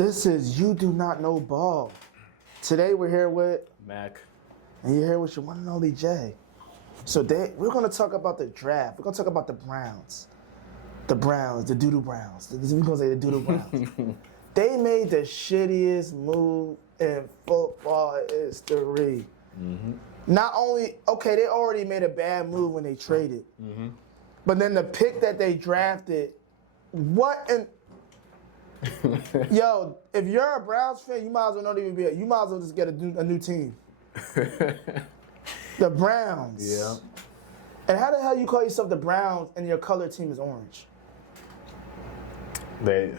This is You Do Not Know Ball. Today we're here with Mac. and you're here with your one and only Jay. So we're going to talk about the draft. We're going to talk about the Browns. The Browns, the Doodoo Browns. We're going to say the Doodoo Browns. They made the shittiest move in football history. Mm-hmm. Not only, okay, they already made a bad move when they traded. Mm-hmm. But then the pick that they drafted, what in... Yo, if you're a Browns fan, you might as well not even be. You might as well just get a new team. The Browns. Yeah. And how the hell you call yourself the Browns and your color team is orange? We're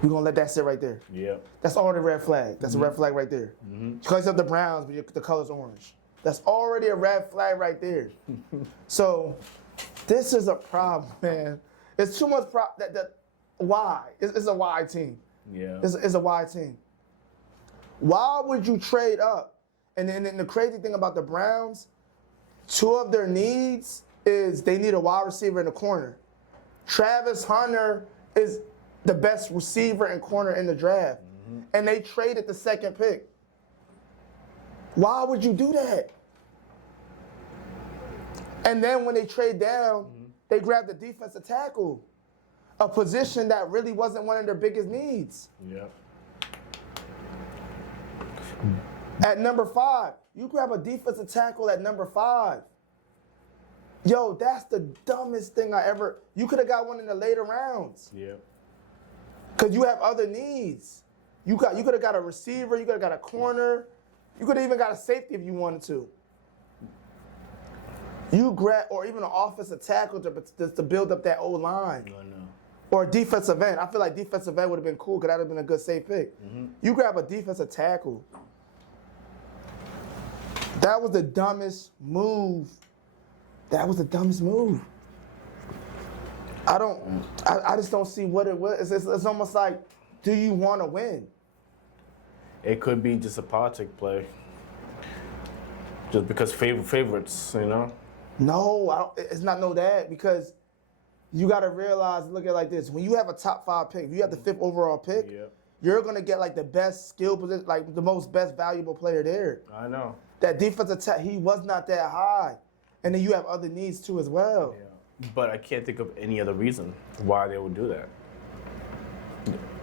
gonna let that sit right there. Yeah. That's already a red flag. That's a red flag right there. Mm-hmm. You call yourself the Browns, but the color's orange. That's already a red flag right there. So this is a problem, man. It's too much why? It's a why team. Yeah. It's a why team. Why would you trade up? And then the crazy thing about the Browns, two of their needs is they need a wide receiver in the corner. Travis Hunter is the best receiver and corner in the draft. Mm-hmm. And they traded the second pick. Why would you do that? And then when they trade down, they grab the defensive tackle. A position that really wasn't one of their biggest needs. Yeah. At number 5, you grab a defensive tackle at number 5. Yo, that's the dumbest thing I ever. You could have got one in the later rounds. Yeah. Cause you have other needs. You could have got a receiver. You could have got a corner. You could have even got a safety if you wanted to. You grab, or even an offensive tackle to build up that old line. No. Or a defensive end. I feel like defensive end would have been cool because that would have been a good safe pick. Mm-hmm. You grab a defensive tackle. That was the dumbest move. That was the dumbest move. I just don't see what it was. It's almost like, do you want to win? It could be just a politic play. Just because favorites, you know? No, it's not that because you got to realize, look at it like this. When you have a top 5 pick, if you have the 5th overall pick, you're going to get like the best skill position, like the most best valuable player there. I know. That defensive he was not that high. And then you have other needs too as well. Yeah. But I can't think of any other reason why they would do that.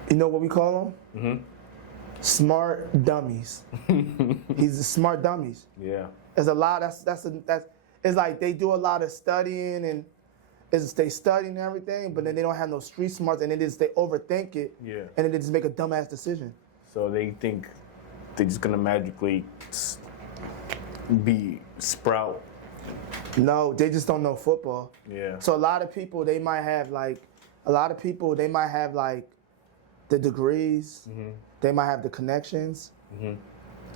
You know what we call them? Mm-hmm. Smart dummies. He's a smart dummies. Yeah. There's a lot. It's like they do a lot of studying and they study and everything, but then they don't have no street smarts, and they overthink it. Yeah. And then they just make a dumbass decision. So they think they're just gonna magically sprout. No, they just don't know football. Yeah. So a lot of people they might have like the degrees. Mm-hmm. They might have the connections. Mm-hmm.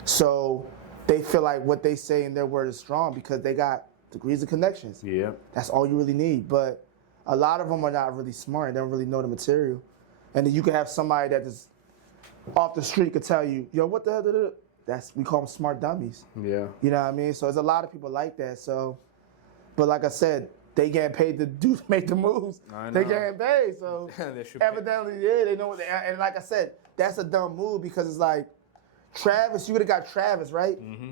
So they feel like what they say in their word is strong because they got degrees and connections. Yeah. That's all you really need. But a lot of them are not really smart. They don't really know the material. And then you can have somebody that is off the street could tell you, yo, what the hell? We call them smart dummies. Yeah. You know what I mean? So there's a lot of people like that. So, but like I said, they getting paid to make the moves. I know. They getting paid. So evidently, they know what and like I said, that's a dumb move because it's like, Travis, you could have got Travis, right? Mm-hmm.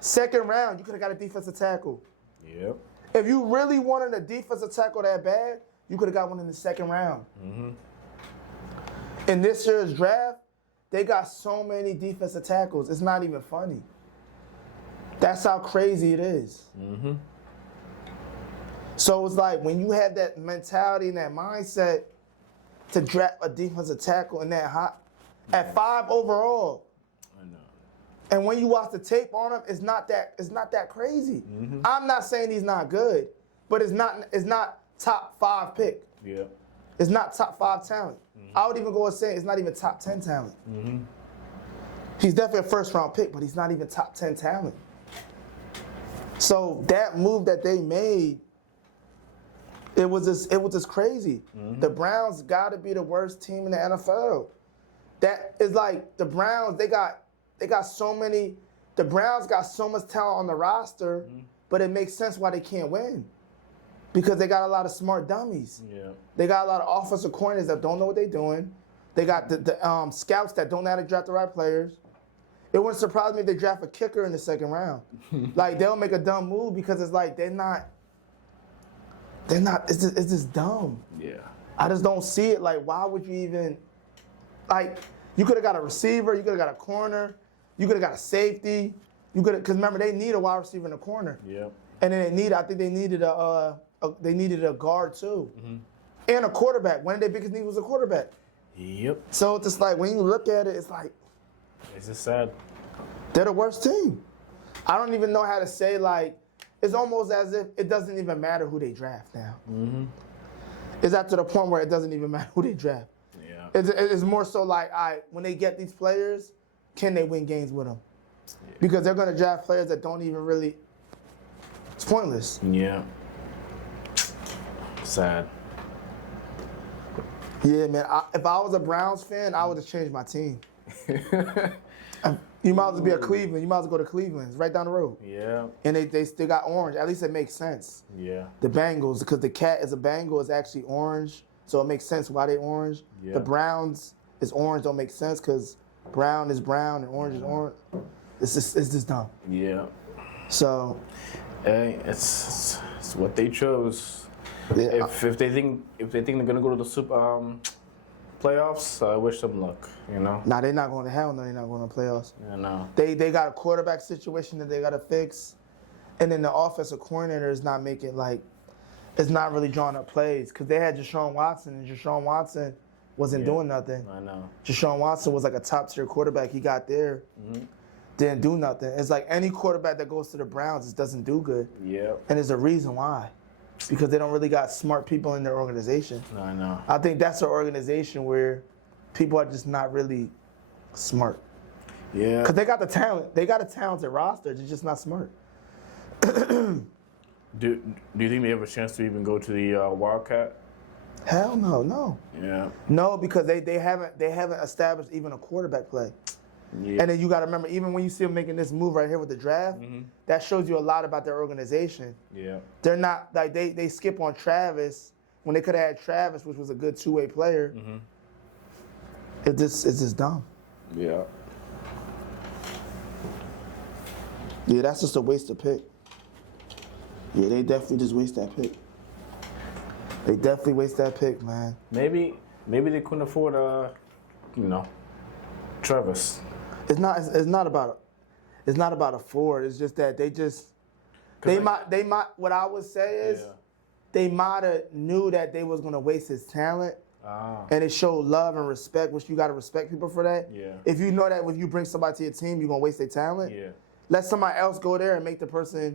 Second round, you could have got a defensive tackle. Yep. If you really wanted a defensive tackle that bad, you could have got one in the second round. Mm-hmm. In this year's draft, they got so many defensive tackles. It's not even funny. That's how crazy it is. Mm-hmm. So it's like when you have that mentality and that mindset to draft a defensive tackle in that hot at 5 overall. I know. And when you watch the tape on him, it's not that crazy. Mm-hmm. I'm not saying he's not good, but it's not top 5 pick. Yeah. It's not top 5 talent. Mm-hmm. I would even go and say it's not even top 10 talent. Mm-hmm. He's definitely a first round pick, but he's not even top 10 talent. So that move that they made, it was just crazy. Mm-hmm. The Browns got to be the worst team in the NFL. That is like the Browns. They got so many. The Browns got so much talent on the roster, but it makes sense why they can't win. Because they got a lot of smart dummies. Yeah. They got a lot of offensive coordinators that don't know what they're doing. They got the scouts that don't know how to draft the right players. It wouldn't surprise me if they draft a kicker in the second round. Like, they'll make a dumb move because it's like they're not. It's just dumb. Yeah. I just don't see it. Like, why would you even? Like, you could have got a receiver. You could have got a corner. You could have got a safety. You could have, because remember they need a wide receiver in the corner. Yep. And then I think they needed a guard too, and a quarterback. One of their biggest needs was a quarterback. Yep. So it's just like when you look at it, it's like It's just sad. they're the worst team. I don't even know how to say, like, it's almost as if it doesn't even matter who they draft now. It's at to the point where it doesn't even matter who they draft. Yeah. It's more so like, all right, when they get these players, can they win games with them? Because they're going to draft players that don't even really, it's pointless. Yeah. Sad. Yeah, man. If I was a Browns fan, I would have changed my team. You might as well be a Cleveland. You might as well go to Cleveland. It's right down the road. Yeah. And they still got orange. At least it makes sense. Yeah. The Bengals, because the cat is a Bengal, is actually orange. So it makes sense why they orange. Yeah. The Browns is orange, don't make sense because brown is brown and orange is orange. It's just dumb. Yeah. So Hey, it's what they chose. yeah, If they think they're gonna go to the Super playoffs, I wish them luck. You know. nah, they're not going to hell. No, they're not going to playoffs. You know. They got a quarterback situation that they got to fix, and then the offensive coordinator is not making it's not really drawing up plays because they had Deshaun Watson and Deshaun Watson wasn't doing nothing. I know. Deshaun Watson was like a top tier quarterback. He got there, didn't do nothing. It's like any quarterback that goes to the Browns, it doesn't do good, Yeah. and there's a reason why, because they don't really got smart people in their organization. I know. I think that's an organization where people are just not really smart. Yeah. Because they got the talent. They got a talented roster. They're just not smart. Do you think they have a chance to even go to the Wildcat? Hell no. Yeah. No, because they haven't established even a quarterback play. Yeah. And then you got to remember, even when you see them making this move right here with the draft, that shows you a lot about their organization. Yeah. They're not like they skip on Travis when they could have had Travis, which was a good two-way player. It's just dumb. Yeah. Yeah, that's just a waste of pick. Yeah, they definitely just waste that pick. They definitely waste that pick, man. Maybe they couldn't afford Travis. It's not about a Ford. It's just that they might what I would say is they might have knew that they was gonna waste his talent, and it showed love and respect, which you gotta respect people for that. Yeah. If you know that when you bring somebody to your team, you're gonna waste their talent. Yeah. Let somebody else go there and make the person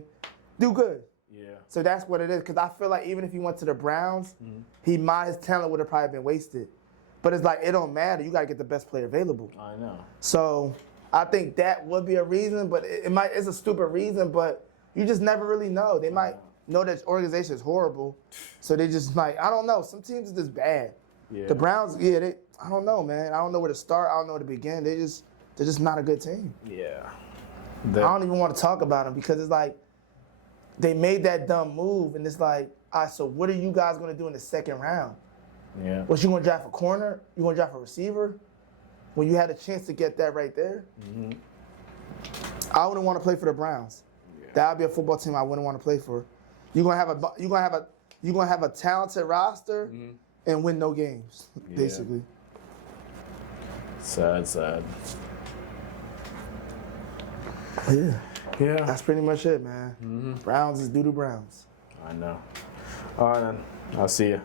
do good. Yeah. So that's what it is. Because I feel like even if he went to the Browns, his talent would have probably been wasted. But it's like, it don't matter. You got to get the best player available. I know. So I think that would be a reason, but it's a stupid reason, but you just never really know. They might know that organization is horrible. So they just I don't know. Some teams are just bad. Yeah. The Browns, I don't know, man. I don't know where to start. I don't know where to begin. They're just not a good team. Yeah. I don't even want to talk about them because it's like they made that dumb move, and it's like, all right, so what are you guys going to do in the second round? Yeah. Was you going to draft a corner? You going to draft a receiver? When you had a chance to get that right there? I wouldn't want to play for the Browns. Yeah. That would be a football team I wouldn't want to play for. You're gonna have a talented roster and win no games, basically. Sad. Yeah. Yeah. That's pretty much it, man. Browns is doo-doo Browns. I know. All right, then. I'll see you.